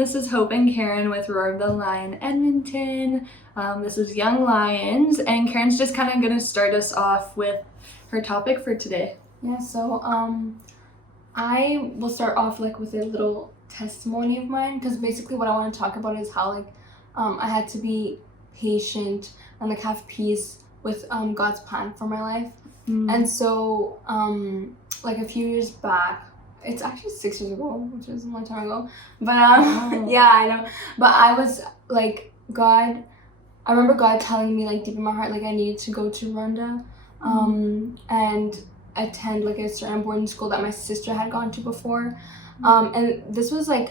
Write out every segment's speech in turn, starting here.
This is Hope and Karen with Roar of the Lion Edmonton. This is Young Lions, and Karen's just kind of going to start us off with her topic for today. Yeah, so I will start off with a little testimony of mine, because basically what I want to talk about is how I had to be patient and have peace with God's plan for my life. And so a few years back, it's actually 6 years ago, which is a long time ago, but yeah, I know, but I was God, I remember God telling me deep in my heart I needed to go to Rwanda and attend a certain boarding school that my sister had gone to before, and this was I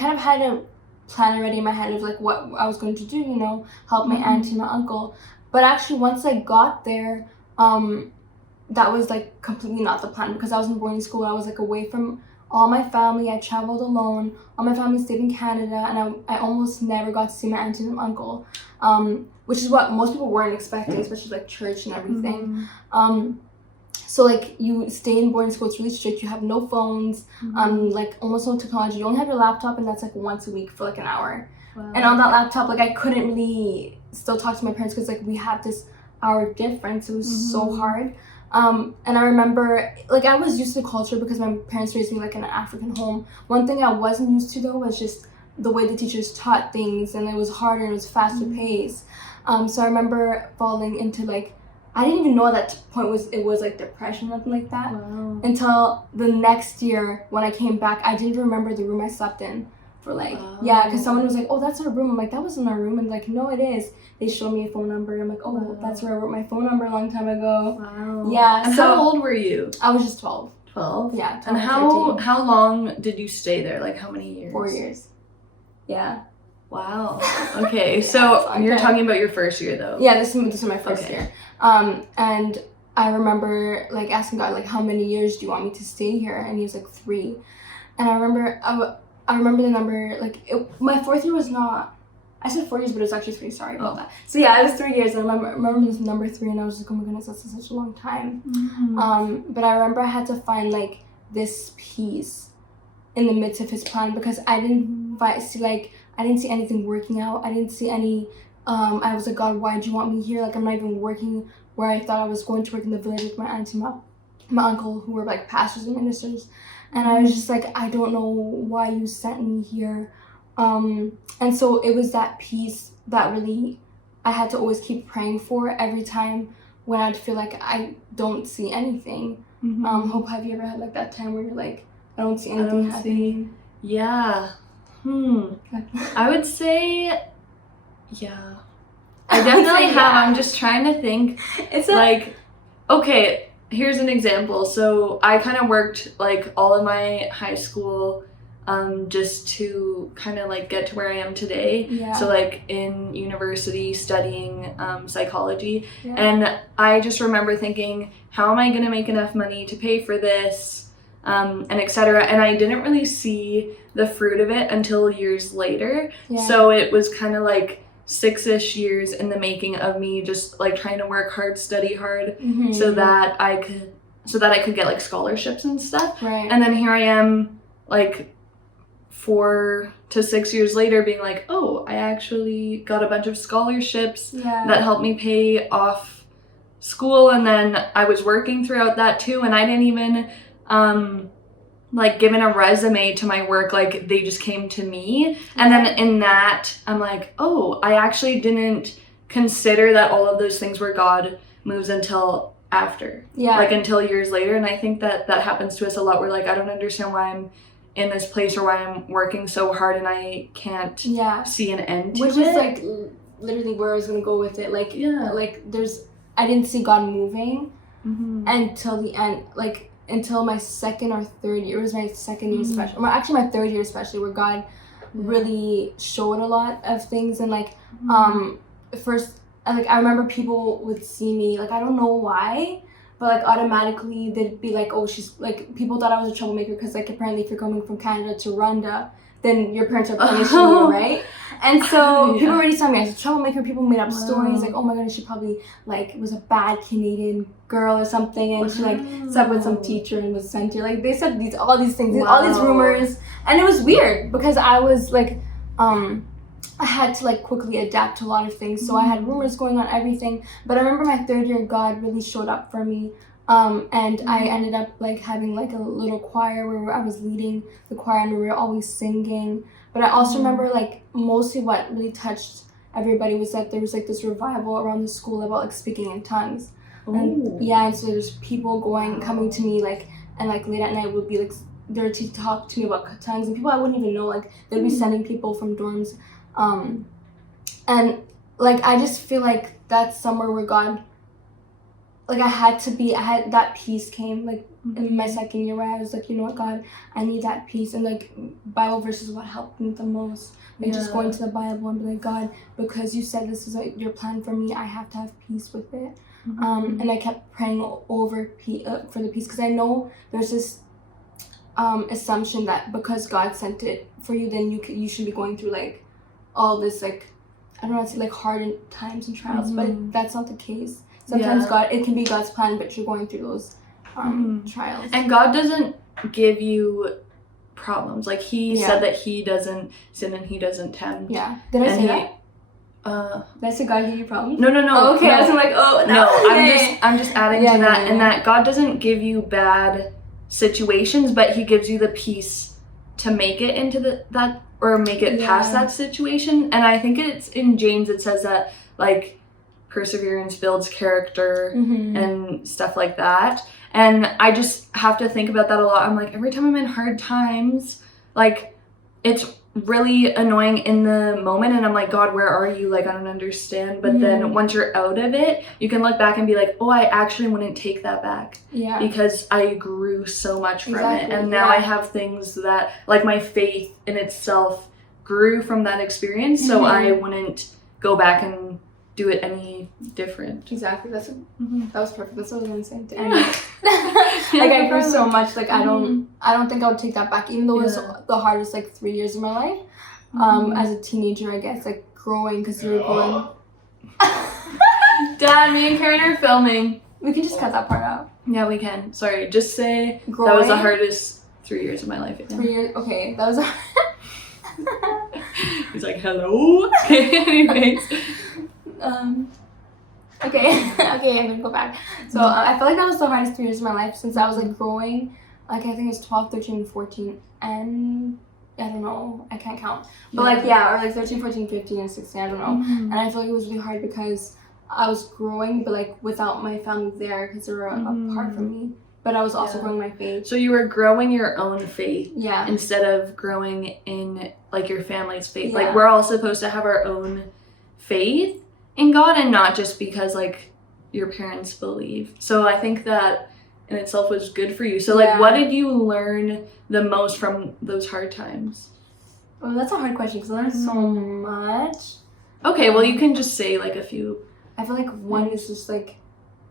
kind of had a plan already in my head of what I was going to do, help my aunt and my uncle. But actually once I got there, that was completely not the plan, because I was in boarding school. I was away from all my family. I traveled alone. All my family stayed in Canada, and I almost never got to see my aunt and my uncle, which is what most people weren't expecting, especially church and everything. So you stay in boarding school, it's really strict. You have no phones, almost no technology. You only have your laptop, and that's once a week for an hour. Wow. And on that laptop, I couldn't really still talk to my parents, because we have this hour difference. It was so hard. And I remember I was used to the culture because my parents raised me in an African home. One thing I wasn't used to though was just the way the teachers taught things, and it was harder and it was faster paced. So I remember falling into I didn't even know at that point it was depression, nothing like that. Wow. Until the next year when I came back. I didn't remember the room I slept in for yeah, because someone was oh, that's our room. I'm that wasn't our room, and no, it is. They showed me a phone number. I'm oh, wow. That's where I wrote my phone number a long time ago. Wow. Yeah. And how old were you? I was just 12. 12? Yeah. 12, and how long did you stay there? How many years? 4 years. Yeah. Wow. Okay, so you're talking about your first year though. Yeah, this is my first year. And I remember asking God how many years do you want me to stay here? And he was 3. And I remember the number my fourth year was not. I said 4 years, but it was actually 3. Sorry about that. So yeah, it was 3 years. And I remember this number 3, and I was oh my goodness, that's such a long time. But I remember I had to find this peace in the midst of his plan, because I didn't see anything working out. I didn't see any. I was God, why do you want me here? I'm not even working where I thought I was going to work, in the village with my aunt and my uncle, who were pastors and ministers. And I was just I don't know why you sent me here. And so it was that peace that really I had to always keep praying for every time when I'd feel I don't see anything. Hope, have you ever had that time where you're I don't see anything happening? Yeah. I would say, yeah. I definitely have. I'm just trying to think. It's okay, here's an example. So I kind of worked all of my high school just to kind of get to where I am today. Yeah. So in university studying psychology. Yeah. And I just remember thinking, how am I going to make enough money to pay for this, and etc. And I didn't really see the fruit of it until years later. Yeah. So it was kind of 6-ish years in the making of me just trying to work hard, study hard, so that I could get scholarships and stuff. Right. And then here I am 4 to 6 years later being oh, I actually got a bunch of scholarships that helped me pay off school, and then I was working throughout that too, and I didn't even given a resume to my work. They just came to me. And then in that I'm oh, I actually didn't consider that all of those things were God moves until after, until years later. And I think that happens to us a lot. We're I don't understand why I'm in this place, or why I'm working so hard and I can't see an end to it. Which is literally where I was gonna go with it. I didn't see God moving until the end, until my second or third year. It was my second year especially, actually my third year especially, where God really showed a lot of things. And first, I remember people would see me, I don't know why, but automatically they'd be oh, she's people thought I was a troublemaker, because apparently if you're coming from Canada to Rwanda, then your parents are punishing you, right? And so people already saw me as a troublemaker. People made up stories oh my goodness, she probably was a bad Canadian girl or something, and she slept with some teacher and was sent here. They said all these things, all these rumors, and it was weird because I was I had to like quickly adapt to a lot of things. So I had rumors going on, everything. But I remember my 3rd year, God really showed up for me. And I ended up like having like a little choir where I was leading the choir and we were always singing. But I also remember like mostly what really touched everybody was that there was like this revival around the school about like speaking in tongues. And yeah, and so there's people coming to me like, and like late at night would be like there to talk to me about tongues, and people I wouldn't even know, like they'd be sending people from dorms. And like I just feel like that's somewhere where God, like I had that peace came like in my 2nd year where I was like, you know what, God, I need that peace. And like Bible verses what helped me the most, like just going to the Bible and be like, God, because you said this is your plan for me, I have to have peace with it. And I kept praying over for the peace, because I know there's this assumption that because God sent it for you, then you should be going through like all this, like I don't know, it's like hard times and trials, but that's not the case. Sometimes it can be God's plan, but you're going through those trials. And God doesn't give you problems. Like he said that he doesn't sin and he doesn't tempt. Yeah. Did I say that? Did I say God give you problems? No. Oh, okay, no. I was like, oh no. No, I'm just adding to that, and that God doesn't give you bad situations, but he gives you the peace to make it into that or make it past that situation. And I think it's in James it says that like perseverance builds character and stuff like that. And I just have to think about that a lot. I'm like, every time I'm in hard times, like it's really annoying in the moment, and I'm like, God, where are you? Like I don't understand. But then once you're out of it, you can look back and be like, oh, I actually wouldn't take that back, because I grew so much from it. And now I have things that like my faith in itself grew from that experience, so I wouldn't go back and do it any different. Exactly. That was perfect. That's what I was gonna say. Like I grew so much. Like I don't think I would take that back, even though it was the hardest like 3 years of my life. As a teenager, I guess, like growing, because you were growing. Dad, me and Karen are filming. We can just cut that part out. Yeah, we can. Sorry, just say growing. That was the hardest 3 years of my life. 3 years. Okay, that was. He's like, hello. Anyways. Okay, I'm gonna go back. So I feel like that was the hardest 3 years of my life, since I was like growing, like I think it was 12, 13, 14, and I don't know, I can't count. But like, or like 13, 14, 15, and 16, I don't know. And I feel like it was really hard because I was growing, but like without my family there, because they were apart from me. But I was also growing my faith. So you were growing your own faith. Yeah. Instead of growing in like your family's faith. Like we're all supposed to have our own faith in God, and not just because like your parents believe. So I think that in itself was good for you. So like what did you learn the most from those hard times? Oh, that's a hard question, because I learned so much. Okay, well you can just say like a few. I feel like one is just like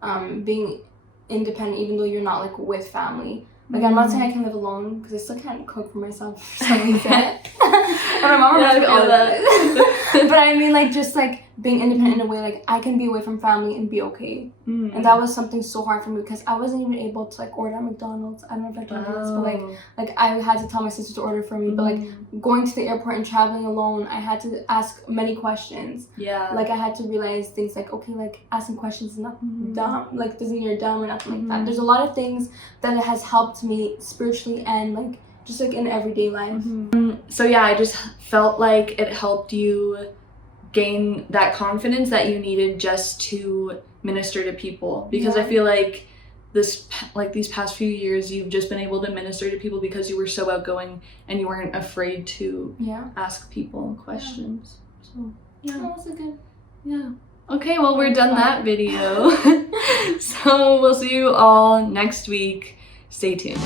being independent, even though you're not like with family. Like I'm not saying I can live alone, because I still can't cook for myself for some reason. And my mom reminds me all that. But I mean, like just like being independent in a way, like I can be away from family and be okay. And that was something so hard for me, because I wasn't even able to like order at McDonald's. I don't know if I told you this, but like I had to tell my sister to order for me. But like going to the airport and traveling alone, I had to ask many questions. Like I had to realize things like, okay, like asking questions is not dumb, like doesn't mean you're dumb or nothing like that. There's a lot of things that it has helped me spiritually and like just like in everyday life. So yeah, I just felt like it helped you gain that confidence that you needed just to minister to people, because I feel like these past few years you've just been able to minister to people because you were so outgoing and you weren't afraid to ask people questions. So that was a good. Okay, well we're done that video. So we'll see you all next week. Stay tuned.